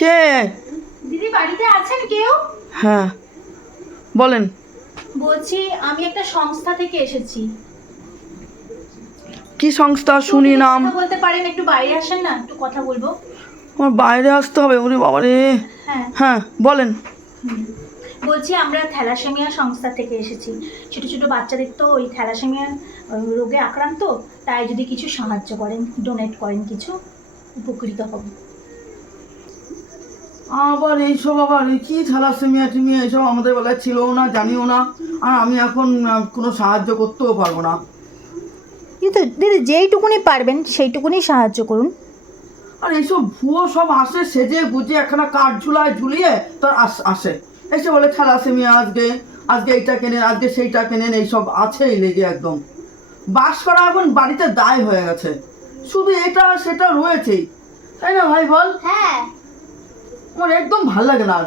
কে? দিদি বাড়িতে আছেন কেউ? হ্যাঁ। বলেন। বলছি আমি একটা সংস্থা থেকে এসেছি। কি সংস্থা? শুনি নাম। বলতে পারেন একটু বাইরে আসেন না একটু কথা বলব। আমার বাইরে আসতে হবে ওরে বাবা রে। হ্যাঁ। হ্যাঁ বলেন। বলছি আমরা থ্যালাসেমিয়া সংস্থা থেকে এসেছি। ছোট ছোট বাচ্চাদের তো ওই থ্যালাসেমিয়া রোগে আক্রান্ত তাই যদি কিছু সাহায্য করেন ডোনেট করেন কিছু উপকৃত হব। আবার এইসব আবার এই কি থ্যালাসেমিয়া টিমিয়া এইসব আমাদের বেলায় ছিলও না জানিও না। আর আমি এখন কোনো সাহায্য করতেও পারব না। কিন্তু দিদি যেইটুকুনি পারবেন সেইটুকুনি সাহায্য করুন। আর এইসব ভুয়ো সব আসে সেজে গুজে একখানা কাঠ ঝুলায় ঝুলিয়ে তার আস- আসে। এসে বলে থ্যালাসেমিয়া আজকে আজকে এইটা কেনেন আজকে সেইটা কেনেন এইসব আছেই লেগে একদম। বাস করা এখন বাড়িতে দায় হয়ে গেছে। শুধু এটা সেটা রয়েছেই। তাই না ভাই বল? হ্যাঁ। আমার একদম ভালো লাগে না আর।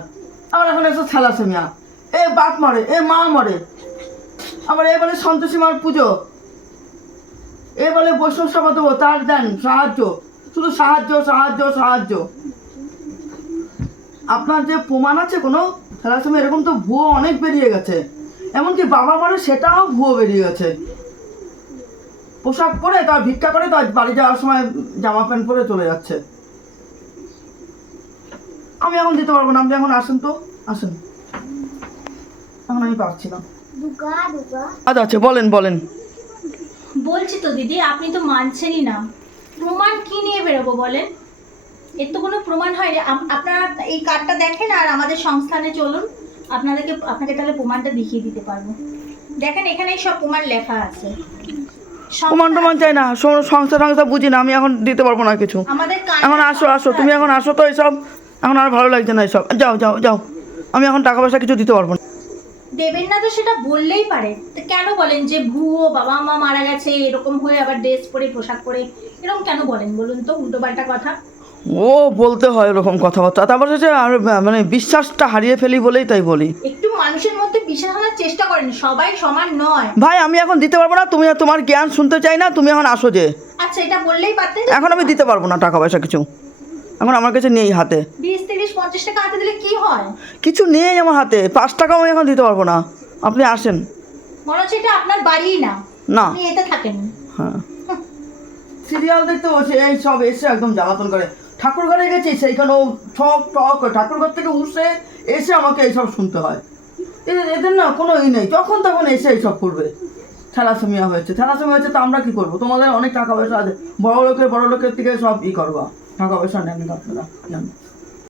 আমার এখন এসে থ্যালাসেমিয়া এ বাপ মরে, এ মা মরে। আবার এ বলে সন্তোষী মার পুজো। এ বলে বৈষ্ণব সভা দেবো, তার দেন সাহায্য। শুধু সাহায্য সাহায্য সাহায্য। আপনার যে প্রমাণ আছে কোনো? থ্যালাসেমিয়া এরকম তো ভুয়ো অনেক বেরিয়ে গেছে। এমনকি বাবা মরে সেটাও ভুয়ো বেরিয়ে গেছে। পোশাক পরে, তার ভিক্ষা করে, তার বাড়ি যাওয়ার সময় জামা প্যান্ট পরে চলে যাচ্ছে। আমি এখন দিতে পারব না আপনি এখন আসুন তো আসুন। এখন আমি পারছি না। আচ্ছা আচ্ছা বলেন বলেন। বলছি তো দিদি আপনি তো মানছেনই না। প্রমাণ কি নিয়ে বেরোবো বলেন? এর তো কোনো প্রমাণ হয় আপনারা এই কার্ডটা দেখেন আর আমাদের সংস্থানে চলুন। আপনাদেরকে আপনাকে তাহলে প্রমাণটা দেখিয়ে দিতে পারব। দেখেন এখানে সব প্রমাণ লেখা আছে। প্রমাণ টমান চাই না। সংস্থা সংস্থা বুঝি না আমি এখন দিতে পারব না কিছু। আমাদের এখন আসো আসো তুমি এখন আসো তো এইসব এখন আর ভালো লাগছে না এইসব যাও যাও যাও। আমি এখন টাকা পয়সা কিছু দিতে পারব না। দেবেন না তো সেটা বললেই পারে। তো কেন বলেন যে ভুয়ো বাবা মা মারা গেছে এরকম হয়ে আবার ড্রেস পরে পোশাক পরে এরকম কেন বলেন বলুন তো? উল্টো পাল্টা কথা। ও বলতে হয় এরকম কথাবার্তা। তারপর হচ্ছে আর মানে বিশ্বাসটা হারিয়ে ফেলি বলেই তাই বলি। একটু মানুষের মধ্যে বিশ্বাস আনার চেষ্টা করেন সবাই সমান নয়। ভাই আমি এখন দিতে পারব না তুমি তোমার জ্ঞান শুনতে চাই না তুমি এখন আসো যে। আচ্ছা এটা বললেই পারতেন। এখন আমি দিতে পারব না টাকা পয়সা কিছু। এখন আমার কাছে নেই হাতে। বিশ তিরিশ পঞ্চাশ টাকা হাতে দিলে কি হয়? কিছু নেই আমার হাতে। পাঁচ টাকাও আমি এখন দিতে পারব না। আপনি আসেন। মনে হচ্ছে এটা আপনার বাড়িই না। না। আপনি এতে থাকেন। হ্যাঁ। সিরিয়াল দেখতে বসে এই সব এসে একদম জ্বালাতন করে। ঠাকুর ঘরে গেছি সেইখানেও ঠক ঠক করে ঠাকুর ঘর থেকে উঠছে এসে আমাকে এইসব শুনতে হয়। এদের এদের না কোনো ই নেই। যখন তখন এসে এইসব করবে। থ্যালাসেমিয়া হয়েছে। থ্যালাসেমিয়া হয়েছে তো আমরা কি করব? তোমাদের অনেক টাকা পয়সা আছে। বড় লোকের বড় লোকের থেকে সব ই করবা। টাকা পয়সা নেন আপনারা জান